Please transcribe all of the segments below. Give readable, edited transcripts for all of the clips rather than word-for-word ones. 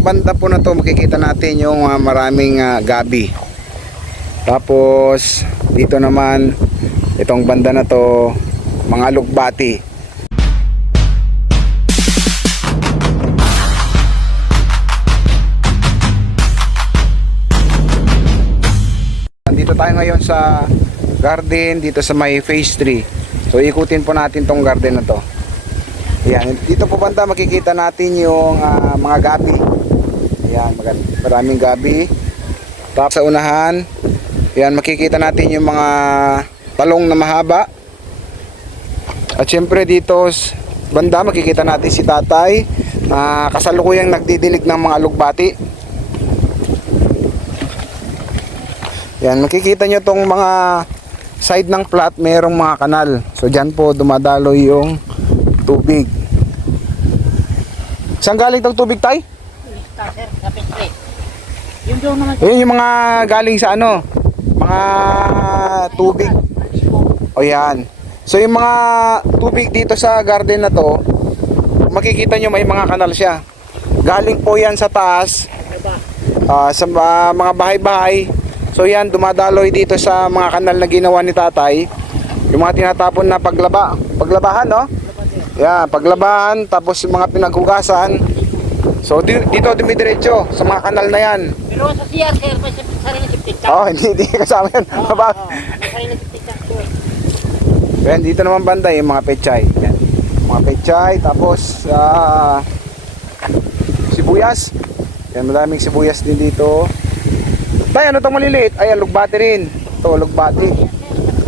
Itong banda po na to, makikita natin yung maraming gabi. Tapos dito naman, itong banda na to, mga alugbati. Nandito tayo ngayon sa garden, dito sa may phase 3. So ikutin po natin tong garden na to. Ayan, dito po banda makikita natin yung mga gabi. Ayan, maraming gabi. Tapos sa unahan, ayan, makikita natin yung mga talong na mahaba. At syempre dito banda makikita natin si tatay na kasalukuyang nagdidilig ng mga alugbati. Ayan, makikita nyo tong mga side ng plot, mayroong mga kanal. So dyan po dumadaloy yung tubig. Saan galing tong tubig, tay? Yun yung mga galing sa ano, mga tubig. O yan. So yung mga tubig dito sa garden na to, makikita nyo may mga kanal siya. Galing po yan sa taas, sa mga bahay-bahay. So yan, dumadaloy dito sa mga kanal na ginawa ni tatay. Yung mga tinatapon na paglabahan, no? Yan, paglabahan, tapos yung mga pinaghugasan. So dito dumidiretso sa mga kanal na yan. Pero sa CR, sir, may sarili septic tank. Oh, hindi kasama yan. May sarili septic tank doon. Yan, dito naman banda yung mga pechay. Yan. Mga pechay, tapos sibuyas. Yan, maraming sibuyas din dito. Tay, ano itong maliliit? Ay, alugbati rin. Ito, alugbati.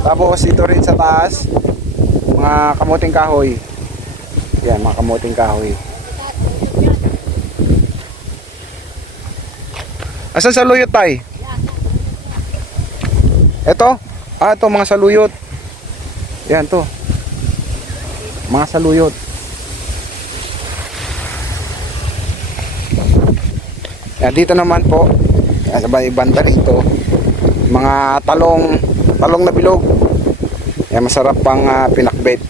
Tapos dito rin sa taas, mga kamuting kahoy. Yan, mga kamuting kahoy. Asan saluyot, tay? Ito? Ito mga saluyot. Yan to. Mga saluyot. Yan, dito naman po, sa banda rito, mga talong na bilog. Yan, masarap pang pinakbet.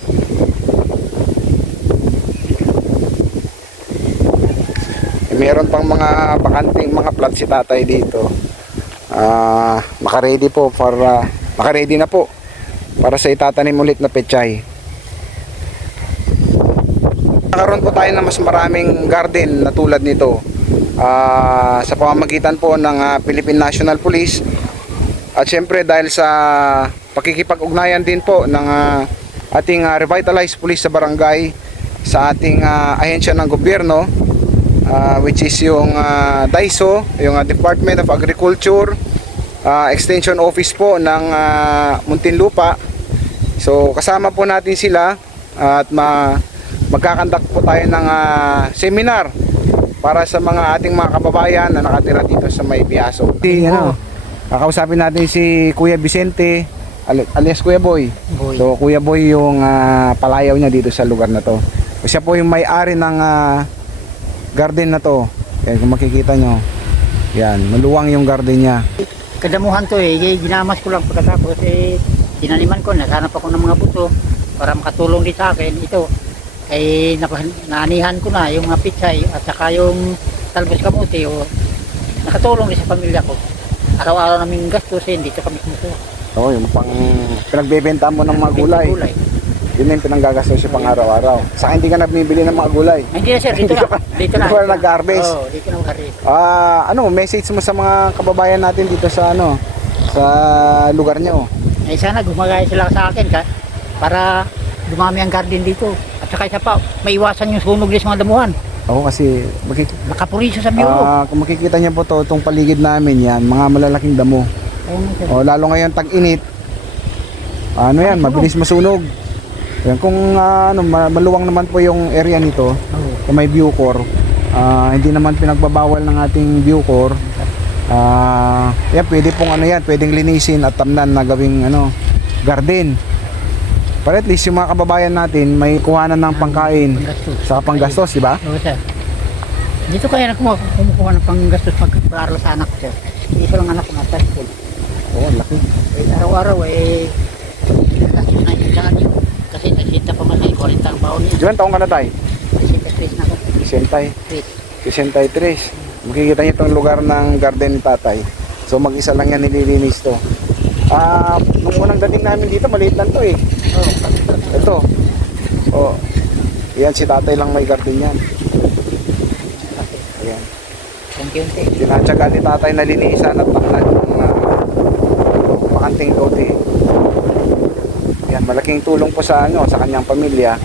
Meron pang mga bakanting mga plots si tatay dito. Naka-ready na po para sa itatanim ulit na pechay. Nakaroon po tayo ng mas maraming garden na tulad nito sa pamamagitan po ng Philippine National Police. At syempre dahil sa pakikipag-ugnayan din po ng ating revitalized police sa barangay sa ating ahensya ng gobyerno, which is yung DAISO, yung Department of Agriculture, Extension Office po ng Muntinlupa. So kasama po natin sila at magkakandak po tayo ng seminar para sa mga ating mga kababayan na nakatira dito sa may Biaso. Kakausapin natin si Kuya Vicente alias Kuya Boy. So Kuya Boy yung palayaw niya dito sa lugar na to. Siya po yung may-ari ng garden na to. Yan, kung makikita nyo, yan, maluwang yung garden niya. Kadamuhan to ginamas ko lang pagkatapos tinaniman ko, nasanap ako ng mga buto para makatulong din sa akin. Ito, naanihan ko na yung mga pichay at saka yung talbos kamuti, nakatulong din sa pamilya ko. Araw-araw naming gastusin dito kami kumukuha. Oo, yung pang pinagbebenta mo ng mga gulay. Yun yung pinanggagastos siya pang araw-araw. Sa akin hindi ka na bumibili ng mga gulay. Hindi na sir, dito na. Dito na nag-harvest. Oo, dito na mag-harvest. Message mo sa mga kababayan natin dito sa sa lugar niyo? Sana gumagaya sila sa akin para dumami ang garden dito. At saka isa pa, maiwasan yung sunog sa mga damuhan. Oo, kasi nakapuriso sa biro. Kung makikita niyo po itong paligid namin yan, mga malalaking damo. Lalo ngayon tag-init. Mabilis masunog. Yan, kung maluwang naman po yung area nito, kung may Bucor, hindi naman pinagbabawal ng ating Bucor. Pwede pong pwedeng linisin at tamnan na gawing garden. Para at least yung mga kababayan natin may kuhanan ng pangkain sa panggastos, di ba? Oo, sir. Dito kaya kumukuha ng panggastos pag-aaral sa anak ko, sir. Dito lang anak ko na school. Oo, laki. Araw-araw kasi na yung daan yun. Kasi nagsinta pa man 40 ang baon niya. Ilan taong ka na, tay? 63 na ako. 63. Makikita niyo itong lugar ng garden ni tatay. So mag-isa lang yan nililinis to. Nung unang dating namin dito, maliit lang to eh. Ito. Oh. Yan si tatay lang may garden yan. Ayan. Unti-unti. Tinatsaga ni tatay na linisan at taklan ng pakanting lote. Yan, malaking tulong po sa sa kanyang pamilya.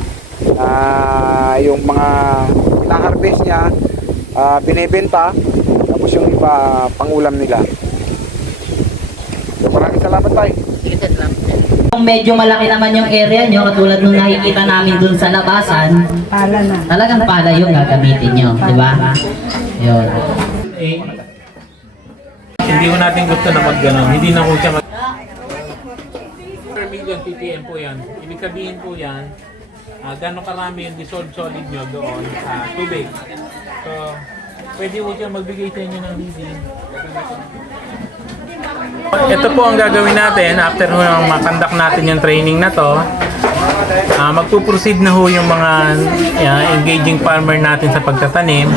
Yung mga pina-harvest niya, binebenta, tapos yung iba pangulam nila. So maraming salamat tayo. Sige, sir, salamat, sir. Kung medyo malaki naman yung area nyo, katulad nung nakikita namin dun sa labasan, talagang pala yung gagamitin nyo, di ba? Yun. Hindi ko natin gusto na mag-ganon. Hindi na ko siya mag... Per million ppm po yan. Ibig sabihin po yan, gano'ng karami yung dissolved solid nyo doon sa tubig. So, pwede po siya magbigay sa inyo ng reading. Ito po ang gagawin natin after nung makandak natin yung training na to. Magpuproceed na ho yung mga engaging farmer natin sa pagtatanim.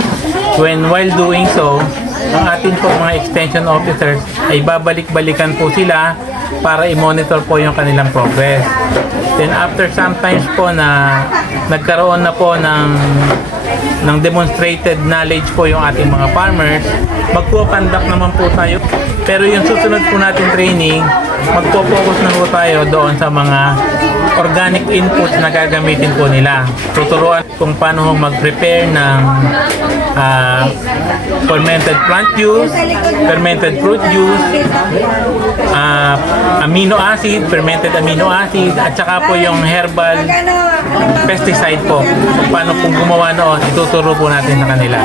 While doing so, ang atin po mga extension officers ay babalik-balikan po sila para i-monitor po yung kanilang progress. Then after sometimes po na nagkaroon na po ng demonstrated knowledge po yung ating mga farmers, magpo-conduct naman po tayo. Pero yung susunod po natin training, magpo-focus na po tayo doon sa mga organic inputs na gagamitin po nila. Tuturuan kung paano mag-prepare ng fermented plant juice, fermented fruit juice, amino acid, fermented amino acid, at saka po yung herbal pesticide po. Kung paano pong gumawa noon, ituturo po natin sa kanila.